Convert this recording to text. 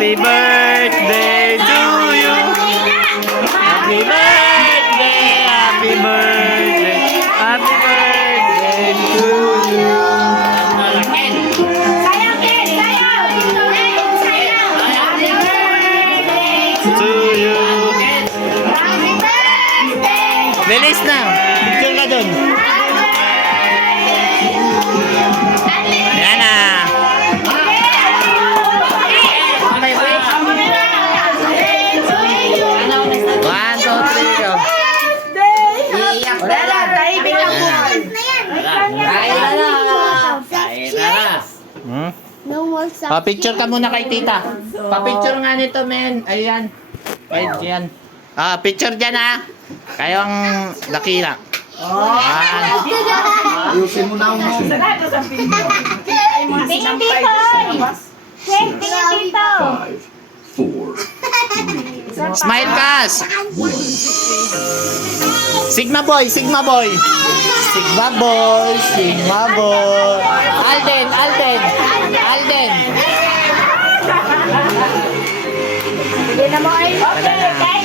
Happy birthday to you. Happy birthday, happy birthday, happy birthday to you. Sayaw, Ken! Sayaw! Sayaw! Happy birthday To you. Happy birthday! Bilis na. Picture ka dun. Yan na. One, two, three, go. Hmm? Pa-picture ka muna kay tita. Pa-picture nga nito, men. Ayan. Ayan. Picture dyan, ha. Kayong dakila. Ayusin mo na mo. Tingin dito! Ken, tingin dito! 5, 4, Smile kas. Sigma boy, Sigma boy. Sigma boy, Sigma boy. Alden, Alden. Alden. Hindi na mo ay. Okay,